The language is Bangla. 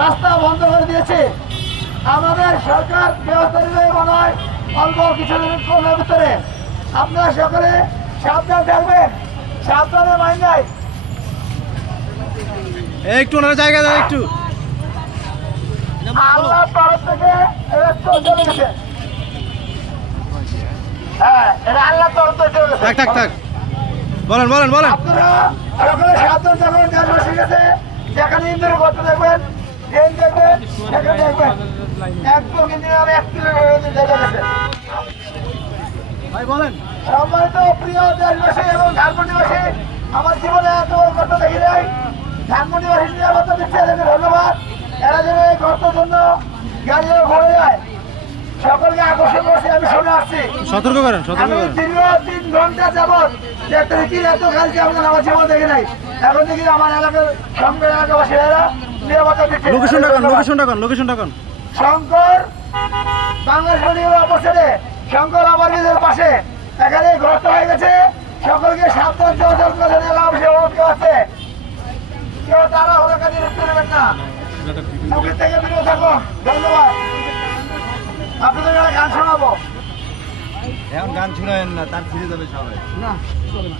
রাস্তা বন্ধ করে দিয়েছে। আমাদের সরকার ব্যবস্থা নিলে মনে হয় অল্প কিছুদিনের ভিতরে। আপনারা সকলে সাবধান থাকবেন, সাবধানে মাইন নাই। একটু ওনার জায়গা দেন একটু। আল্লাহর তরফ থেকে চলে গেছে। হ্যাঁ, এটা আল্লাহর তরফ থেকে চলে গেছে। থাক বলেন আপনারা সকলে সাবধান থাকবেন। দেশবাসী গেছে যেখানে ইন্দ্রের গর্ত দেখবেন, ট্রেন দেখবেন, সেখানে দেখবেন একদম ইঞ্জিনিয়ার 1 কিলোমিটার জায়গা গেছে। ভাই বলেন। সম্মানিত প্রিয় দেশবাসী এবং ধানমন্ডিবাসী, আমার জীবনে এত বড় গর্ত দেখি নাই। ধানমন্ডিবাসী নিরাপত্তা দিচ্ছে, এদেরকে ধন্যবাদ। এরা যেন এই গর্তের জন্য গাড়িও ঘুরে যায়। সকলকে আকর্ষণ করছি, আমি শুনে আসছি। সতর্ক করেন। আমি দীর্ঘ 3 ঘন্টা যাবৎ এত গাড়ি আমাদের আমার জীবন দেখি নাই। এখন দেখি আমার এলাকার শঙ্কর এলাকাবাসীরা নিরাপত্তা দিচ্ছে। লোকেশনটা কোন? শঙ্কর বাংলাদেশ অবস্থানে শঙ্কর ওভারব্রিজের পাশে এখানে গর্ত হয়ে গেছে। সকলকে সাবধান চলাচল করে আছে। কেউ তারা হলে কাজে নেবেন না, মুখের থেকে বিরত থাকুন। ধন্যবাদ। আপনাদের গান শোনাবো। এখন গান শুনায়েন না, তার ফিরে যাবে সবাই। না, চলে না।